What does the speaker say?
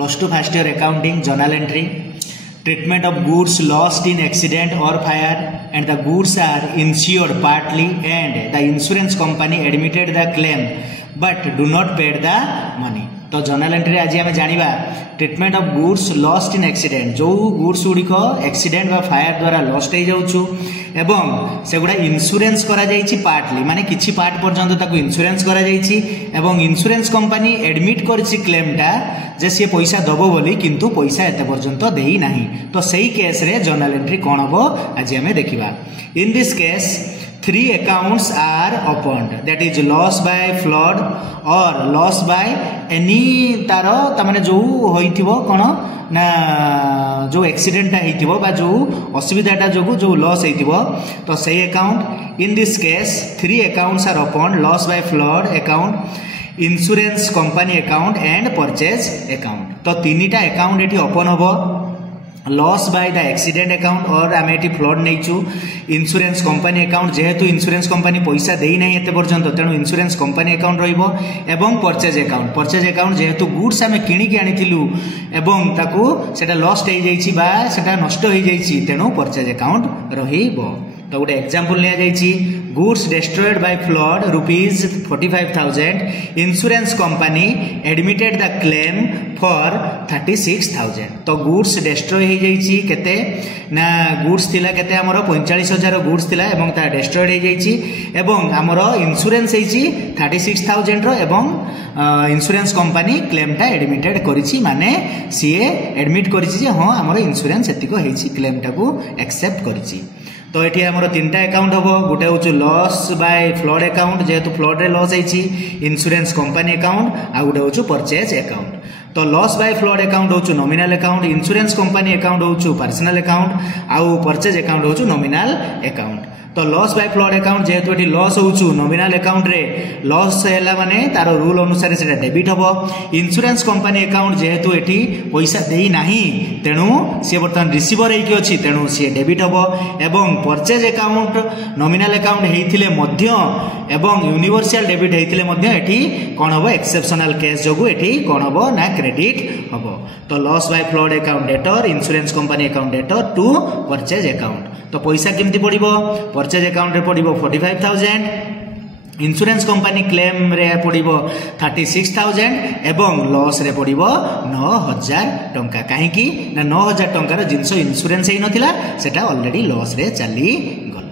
+2 first year accounting journal entry treatment of goods lost in accident or fire and the goods are insured partly and the insurance company admitted the claim but do not pay the money। तो journal entry आज आम जाना treatment of goods lost in accident जो goods गुड़िक accident बा fire द्वारा lost हो जाऊँ एवं से गुड़ा इन्शुरेंस करा जाइछि पार्टली माने किछि पार्ट पर्यंत ताको इन्शुरेंस करा जाइछि एवं इन्शुरेंस कंपनी एडमिट करछि क्लेमटा जे सी पैसा दबो बोली किंतु पैसा एते पर्यंत देई नाही। तो सही केस रे जर्नल एंट्री कोन हबो आज आमे देखिबा। In this case 3 accounts are opened that is loss by flood or loss by any तारो तमाने जो होइथिबो कोन ना जो एक्सीडेंट होइथिबो बा जो असुविधाटा जो जो लॉस होइथिबो तो सही account. In this case 3 accounts are opened loss by flood account insurance company account and purchase account. तो तीनटा अकाउंट एठी ओपन होबो loss by the accident account और आम ये फ्लड नहीं इंश्योरेंस कंपनी अकाउंट जेहेतु इंश्योरेंस कंपनी पैसा दे ना एत पर्यंत तेणु इंश्योरेंस कंपनी अकाउंट रही परचेज अकाउंट जेहेतु गुड्स आम किणिकी आनीलु एवं ताकू सेटा लॉस्ट हो जाइए नष्ट हो जाइए तेणु परचेज अकाउंट रहिबो। तो गोटे एग्जांपल लिया जाइए goods destroyed by flood ₹45,000 insurance company admitted the claim for 36,000। तो गुड्स डिस्ट्रॉय हो जाइए केते ना गुड्स थिला केते हमर 45,000 गुड्स थिला एवं ता डिस्ट्रॉयड हो जाइए एवं हमर इंश्योरेंस होइछि 36,000 रो एवं इंश्योरेंस कंपनी क्लेमटा एडमिटेड करिछि माने सीए एडमिट करिछि जे हां हमर इंश्योरेंस एतिको हेछि क्लेमटा को एक्सेप्ट करिछि। तो ये आमर 3टा अकाउंट हम गोटे हूँ लॉस बाय फ्लड अकाउंट जेहेतु फ्लड रे लॉस होइछि इंश्योरेंस कंपनी अकाउंट आ गोटे हूँ परचेज अकाउंट। तो लॉस बाय फ्लड अकाउंट हूँ nominal account insurance company account हूँ पर्सनल अकाउंट आउ परचेज अकाउंट हूँ नॉमिनल अकाउंट। तो लॉस बाय फ्लड अकाउंट जेहेतु ये लॉस हो नॉमिनल अकाउंट रे लॉस है माने तार रूल अनुसार से डेबिट हम इंश्योरेंस कंपनी अकाउंट जेहेतु ये पैसा दे ना तेणु सी बर्तमान रिसीवर होगी अच्छी तेणु सी डेबिट हम एवं परचेज अकाउंट नॉमिनल अकाउंट होते एवं यूनिवर्सल डेबिट होते कौन हम एक्सेप्शनल केस जो ये कौन हम ना क्रेडिट हम। तो loss by flood account debtor insurance company account debtor to purchase account. तो पैसा केमती पड़ो परचेज अकाउंट रे पड़ो 45,000 इंश्योरेंस कंपनी क्लेम रे पड़ो 36,000 एवं लॉस रे पड़ो 9,000 टंका कहीं 9,000 टंकार जिनस इंश्योरेंस ही नथिला सेटा ऑलरेडी लॉस रे चली गला।